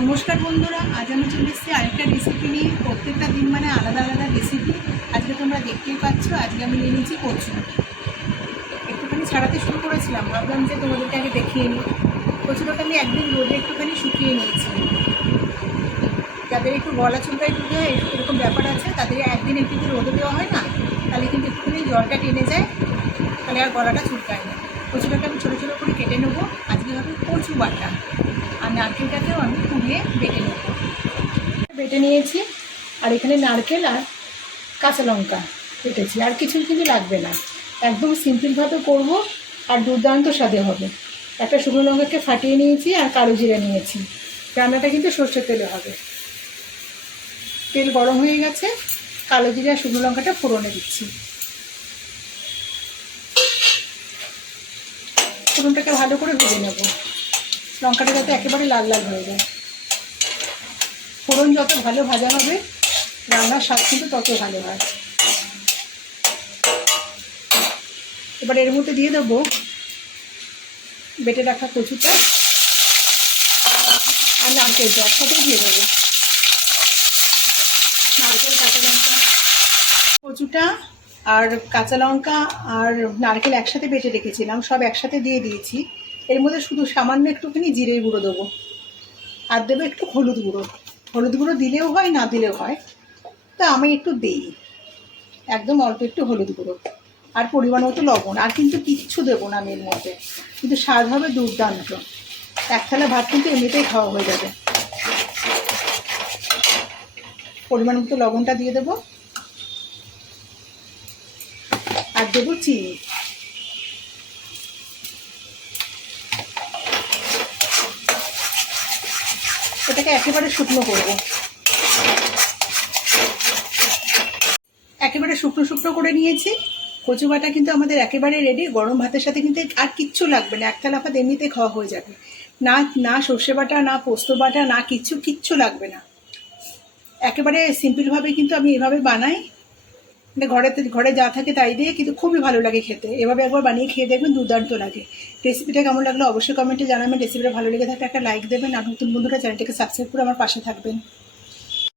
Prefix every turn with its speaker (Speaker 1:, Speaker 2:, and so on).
Speaker 1: নমস্কার বন্ধুরা, আজ আমি চলে এসেছি আরেকটা রেসিপি নিয়ে। প্রত্যেকটা দিন মানে আলাদা আলাদা রেসিপি আজকে তোমরা দেখতেই পাচ্ছ, আজকে আমি নিয়ে নিয়েছি কচু। একটুখানি ছাড়াতে শুরু করেছিলাম, ভাবলাম যে তোমাদেরকে আগে দেখিয়ে নিই। কচুটাকে আমি একদিন রোদে একটুখানি শুকিয়ে নিয়েছি। যাদের একটু গলা চুলকায় টুকে এরকম ব্যাপার আছে, তাদের একদিন একটু রোদে দেওয়া হয় না, তাহলে কিন্তু একটুখানি জলটা টেনে যায়, তাহলে আর গলাটা চুলকায় না। কচুটাকে আমি ছোটো ছোটো করে কেটে নেব। আজকে হবে কচু বাটা। আর নারকেলটাকেও আমি কুড়িয়ে বেটে নেব। বেটে নিয়েছি, আর এখানে নারকেল আর কাঁচা লঙ্কা বেটেছি। আর কিছু কিন্তু লাগবে না। একদম সিম্পলভাবে করব, আর দুর্দান্ত স্বাদে হবে। একটা শুকনো লঙ্কাকে ফাটিয়ে নিয়েছি আর কালো জিরে নিয়েছি। রান্নাটা কিন্তু সর্ষের তেলে হবে। তেল গরম হয়ে গেছে, কালো জিরা শুকনো লঙ্কাটা ফোড়নে দিচ্ছি। ফোড়নটাকে ভালো করে ভেজে নেব। লঙ্কাটা যাতে একেবারে লাল লাল হয়ে যায়। ফোড়ন যত ভালো ভাজা হবে, রান্নার স্বাদ কিন্তু তত ভালো হয়। এবার এর মধ্যে দিয়ে দেবো বেটে রাখা কচুটা আর নারকেল নারকেলটা একসাথে দিয়ে দেবো। নারকেল, কাঁচা লঙ্কা, কচুটা আর কাঁচা লঙ্কা আর নারকেল একসাথে বেটে রেখেছিলাম, সব একসাথে দিয়ে দিয়েছি। এর মধ্যে শুধু সামান্য একটুখানি জিরের গুঁড়ো দেবো। আর দেবো একটু হলুদ গুঁড়ো। হলুদ গুঁড়ো দিলেও হয়, না দিলেও হয়। তা আমি একটু দিই। একদম অল্প একটু হলুদ গুঁড়ো। আর পরিমাণ মতো লবণ। আর কিন্তু কিচ্ছু দেবো না আমি এর মধ্যে। কিন্তু স্বাদ হবে দুর্দান্ত। এক থালা ভাত কিন্তু এমনিতেই খাওয়া হয়ে যাবে। পরিমাণ মতো লবণটা দিয়ে দেবো। আর দেবো চিনি। এটাকে একেবারে শুকনো করব। একেবারে শুকনো শুকনো করে নিয়েছি। কচু বাটা কিন্তু আমাদের একেবারে রেডি গরম ভাতের সাথে কিন্তু আর কিচ্ছু লাগবে না। একটা লাফাত এমনিতে খাওয়া হয়ে যাবে। না না সর্ষে বাটা, না পোস্ত বাটা, না কিচ্ছু কিচ্ছু লাগবে না। একেবারে সিম্পলভাবে কিন্তু আমি এভাবে বানাই। ঘরে ঘরে যা থাকে তাই দিয়ে কিন্তু খুবই ভালো লাগে খেতে। এভাবে একবার বানিয়ে খেয়ে দেখবেন দুর্দান্ত লাগে। রেসিপিটা কেমন লাগল অবশ্যই কমেন্টে জানাবেন। রেসিপিটা ভালো লেগে থাকলে একটা লাইক দেবেন। আর নতুন বন্ধুরা চ্যানেলটাকে সাবস্ক্রাইব করে আমার পাশে থাকবেন।